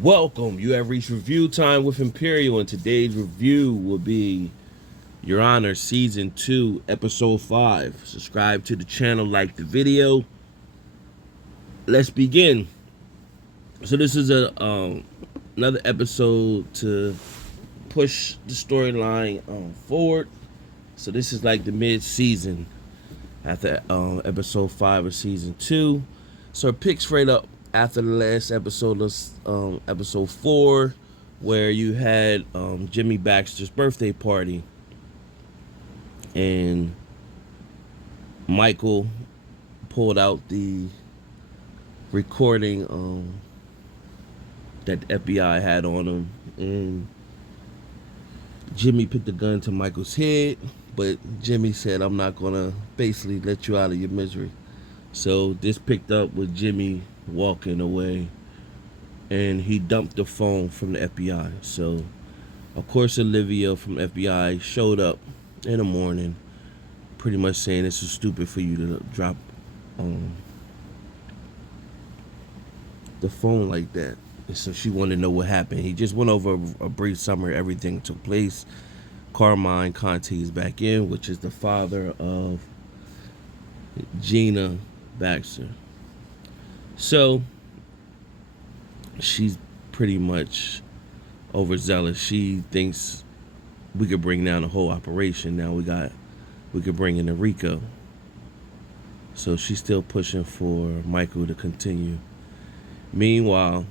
Welcome. You have reached review time with Imperial, and today's review will be Your Honor Season 2, Episode 5. Subscribe to the channel, like the video. Let's begin. So this is another episode to push the storyline forward. So this is like the mid-season after Episode 5 of Season 2. So it picks right up after the last episode of Episode 4, where you had Jimmy Baxter's birthday party, and Michael pulled out the recording that the FBI had on him, and Jimmy put the gun to Michael's head, but Jimmy said, "I'm not gonna basically let you out of your misery." So this picked up with Jimmy walking away, and he dumped the phone from the FBI. So of course Olivia from FBI showed up in the morning, pretty much saying this is stupid for you to drop the phone like that. And so she wanted to know what happened. He just went over a brief summary of everything that took place. Carmine Conti is back in, which is the father of Gina Baxter. So she's pretty much overzealous. She thinks we could bring down the whole operation. Now we could bring in a Rico. So she's still pushing for Michael to continue. Meanwhile,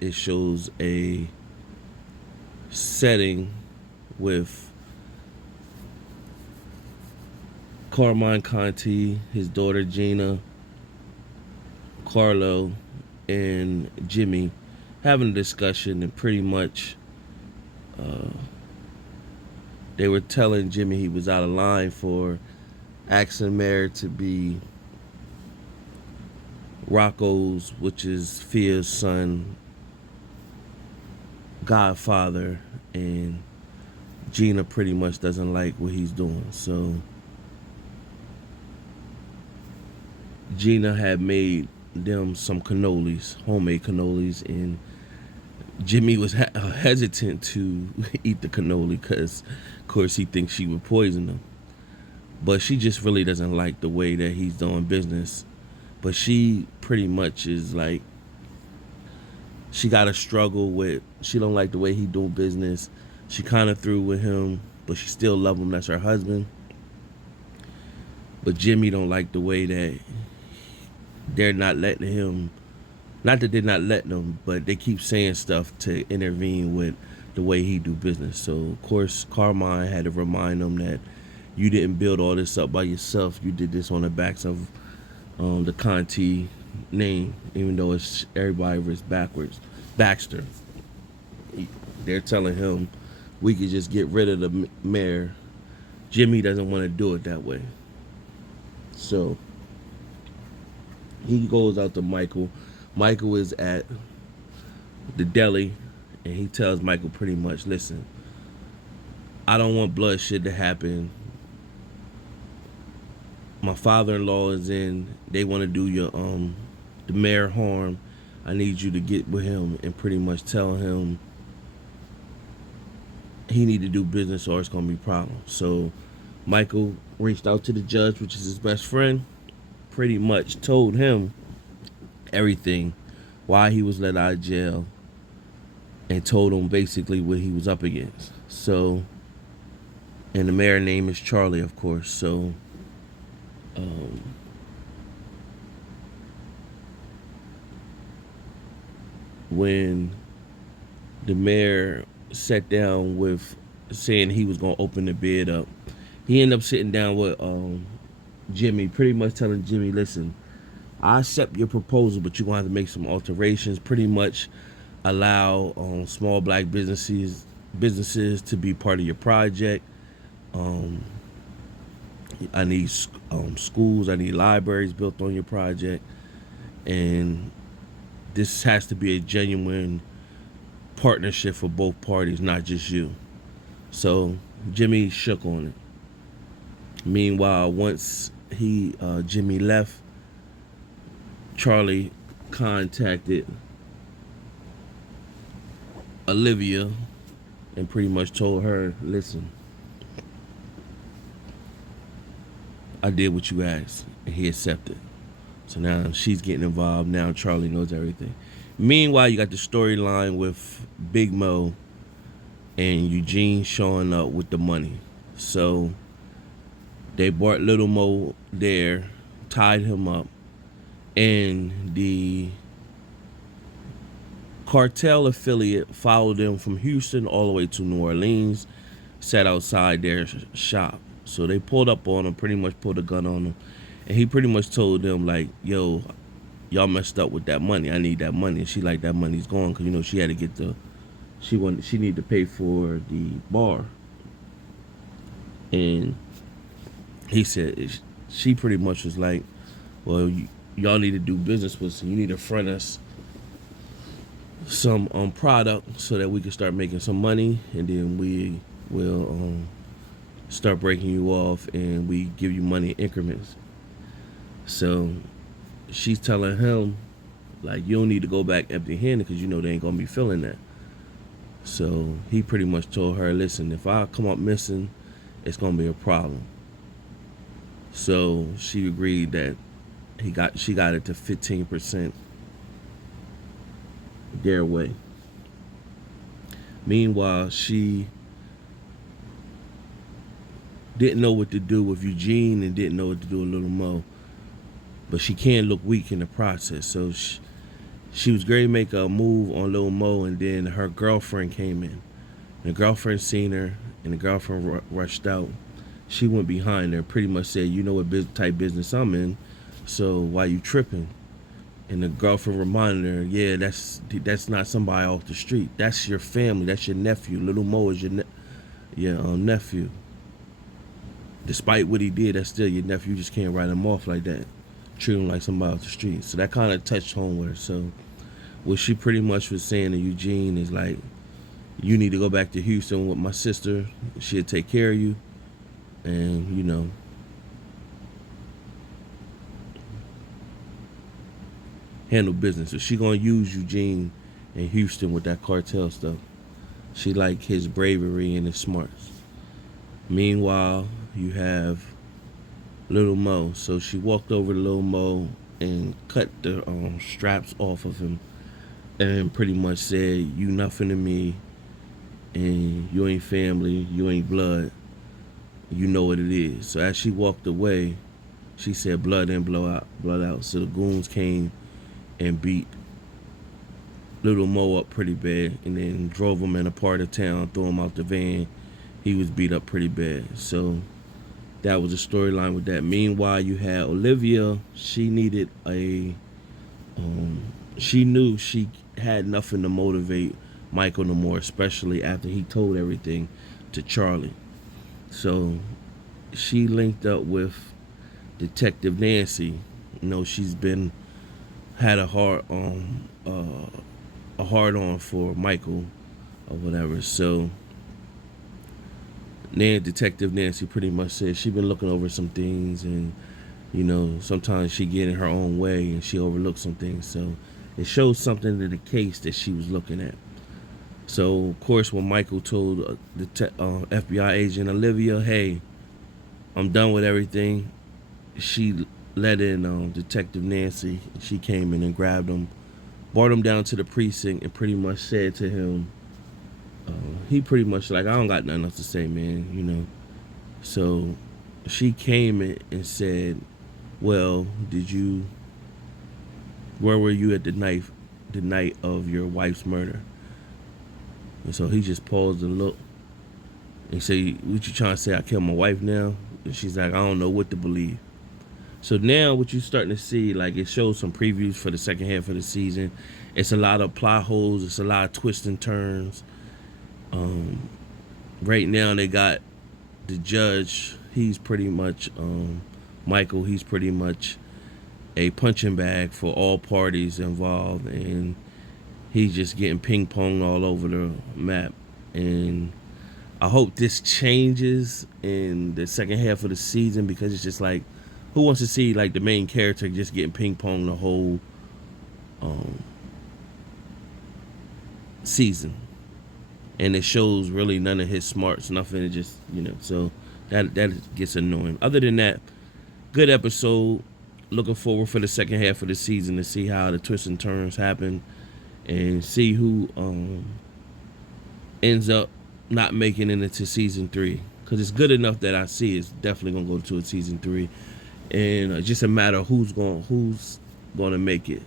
it shows a setting with Carmine Conti, his daughter Gina, Carlo, and Jimmy having a discussion, and pretty much they were telling Jimmy he was out of line for asking Mary to be Rocco's, which is Fia's son, godfather, and Gina pretty much doesn't like what he's doing. So Gina had made them some cannolis, homemade cannolis, and Jimmy was hesitant to eat the cannoli because, of course, he thinks she would poison him. But she just really doesn't like the way that he's doing business. But she pretty much is like, she got a struggle with, she don't like the way he doing business. She kind of through with him, but she still love him. That's her husband. But Jimmy don't like the way that they're not letting him, not that they're not letting him, but they keep saying stuff to intervene with the way he do business. So of course Carmine had to remind him that you didn't build all this up by yourself. You did this on the backs of the Conti name, even though it's everybody was backwards. Baxter. They're telling him we could just get rid of the mayor. Jimmy doesn't want to do it that way. So he goes out to Michael. Michael is at the deli, and he tells Michael pretty much, listen, I don't want bloodshed to happen. My father-in-law is in. They want to do your the mayor harm. I need you to get with him and pretty much tell him he need to do business or it's gonna be problems. So Michael reached out to the judge, which is his best friend, pretty much told him everything, why he was let out of jail, and told him basically what he was up against. So, and the mayor's name is Charlie, of course. So when the mayor sat down with saying he was going to open the bid up, he ended up sitting down with Jimmy, pretty much telling Jimmy, listen, I accept your proposal, but you're going to have to make some alterations, pretty much allow small black businesses to be part of your project. I need schools, I need libraries built on your project, and this has to be a genuine partnership for both parties, not just you. So Jimmy shook on it. Meanwhile, once Jimmy left, Charlie contacted Olivia and pretty much told her, listen, I did what you asked, and he accepted. So now she's getting involved. Now Charlie knows everything. Meanwhile, you got the storyline with Big Mo and Eugene showing up with the money. So they brought Little Mo there, tied him up, and the cartel affiliate followed them from Houston all the way to New Orleans, sat outside their shop. So they pulled up on him, pretty much pulled a gun on him, and he pretty much told them like, "Yo, y'all messed up with that money. I need that money." And she like, "That money's gone," because she had to get she needed to pay for the bar. And he said she pretty much was like, "Well, y'all need to do business with us. You need to front us some product so that we can start making some money, and then we will start breaking you off, and we give you money in increments." So she's telling him like, "You don't need to go back empty-handed because they ain't gonna be feeling that." So he pretty much told her, "Listen, if I come up missing, it's gonna be a problem." So she agreed that she got it to 15% their way. Meanwhile, she didn't know what to do with Eugene and didn't know what to do with Little Mo, but she can't look weak in the process. So she was going to make a move on Little Mo, and then her girlfriend came in. And the girlfriend seen her, and the girlfriend rushed out. She went behind her, pretty much said, "You know what type business I'm in, so why you tripping?" And the girlfriend reminded her, "Yeah, that's not somebody off the street. That's your family. That's your nephew. Little Mo is your nephew. Despite what he did, that's still your nephew. You just can't write him off like that. Treat him like somebody off the street." So that kind of touched home with her. So what she pretty much was saying to Eugene is like, "You need to go back to Houston with my sister. She'll take care of you, and handle business." So she gonna use Eugene in Houston with that cartel stuff. She like his bravery and his smarts. Meanwhile, you have Little Mo. So she walked over to Little Mo and cut the straps off of him, and pretty much said, "You nothing to me, and you ain't family, you ain't blood. You know what it is." So as she walked away, she said, "Blood in, blood out." So the goons came and beat Little Mo up pretty bad, and then drove him in a part of town, threw him out the van. He was beat up pretty bad. So that was a storyline with that. Meanwhile, you had Olivia. She needed she knew she had nothing to motivate Michael no more, especially after he told everything to Charlie. So she linked up with Detective Nancy. She's been had a hard on for Michael or whatever. So Detective Nancy pretty much said she been looking over some things, and sometimes she get in her own way and she overlooks some things. So it shows something to the case that she was looking at. So of course, when Michael told the FBI agent Olivia, "Hey, I'm done with everything," she let in Detective Nancy. She came in and grabbed him, brought him down to the precinct, and pretty much said to him, he pretty much like, "I don't got nothing else to say, man." So she came in and said, "Well, where were you at the night of your wife's murder?" And so he just paused and looked and said, "What you trying to say? I killed my wife now?" And she's like, "I don't know what to believe." So now what you're starting to see, like, it shows some previews for the second half of the season. It's a lot of plot holes. It's a lot of twists and turns. Right now they got the judge. He's pretty much Michael. He's pretty much a punching bag for all parties involved, and he's just getting ping pong all over the map. And I hope this changes in the second half of the season, because it's just like, who wants to see like the main character just getting ping pong the whole season? and it shows really none of his smarts, nothing. It just, so that gets annoying. Other than that, good episode. Looking forward for the second half of the season to see how the twists and turns happen and see who ends up not making it into season 3. Because it's good enough that I see it's definitely gonna go to a season 3, and it's just a matter of who's gonna make it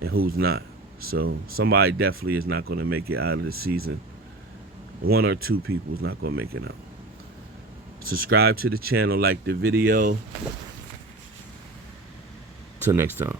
and who's not. So somebody definitely is not gonna make it out of the season. 1 or 2 people is not gonna make it out. Subscribe to the channel, like the video. Till next time.